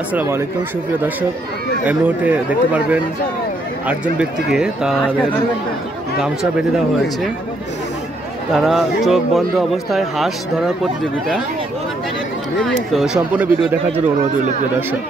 আসসালামু আলাইকুম সুপ্রিয় দর্শক, এই মুহূর্তে দেখতে পারবেন 8 জন ব্যক্তিকে তাদের গামছা বেঁধে দেওয়া হয়েছে। তারা চোখ বন্ধ অবস্থায় হাঁস ধরার প্রতিযোগিতা। তো সম্পূর্ণ ভিডিও দেখার জন্য অনুরোধ রইল প্রিয় দর্শক।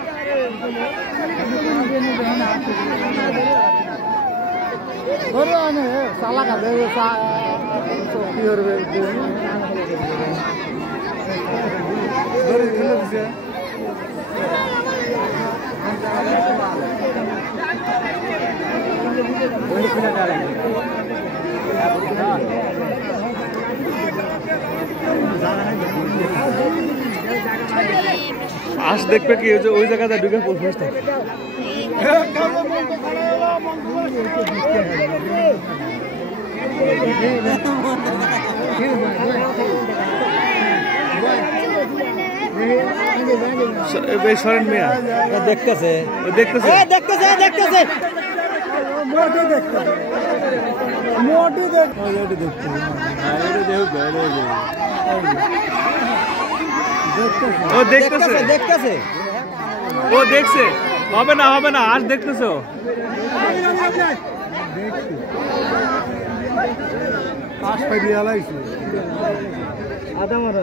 হাঁস দেখবে কি ওই জায়গাটা ঢুকে পড়বে। সরেন মিয়া দেখতেছে দেখতেছে দেখতেছে দেখতেছে ও দেখতেছে দেখতেছে ও দেখছে। হবে না হবে না, আজ দেখতেছো আদা মারা